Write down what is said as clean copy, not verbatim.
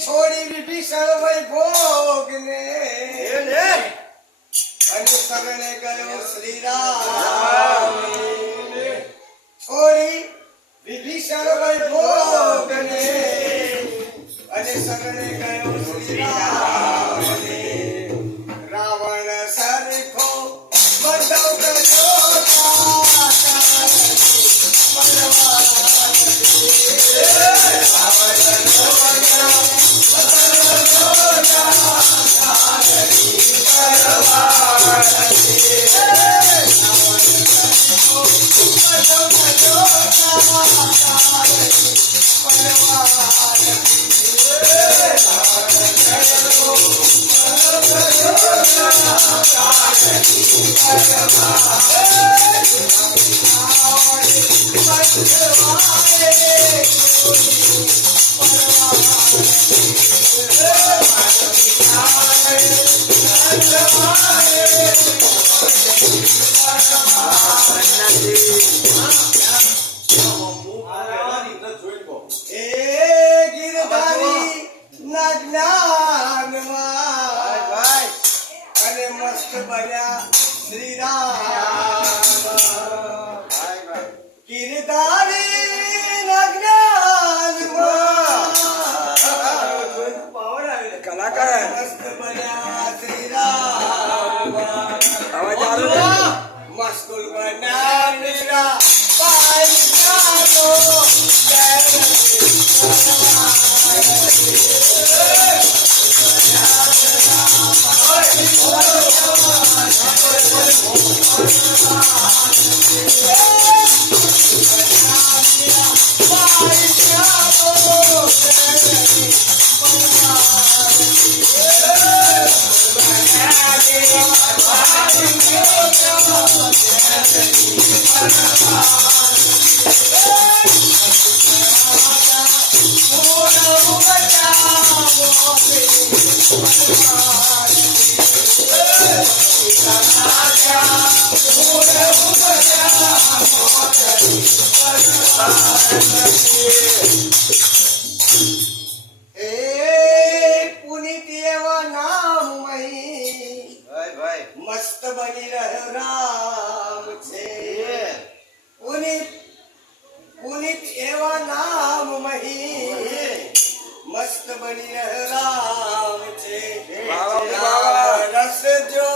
છોડી વિભીષણ વૈભોગ ને અને સગને ગયો શ્રી રામ છોડી વિભીષણ વૈભોગ ને અને સગને ગયો શ્રી રામ રાવણ સરખો બંધવ મસ્ત બન્યા શ્રી રામ ગિરધારી કલાકાર મસ્ત બન્યા શ્રી રામ મસ્તુલ બન્યા મેરા પાઈ પુનિત એવા નામ મહી મસ્ત બની રહ્યો રામ છે પુનિત એવા નામ મહી મસ્ત બની રહ્યો રામ છે રસ જો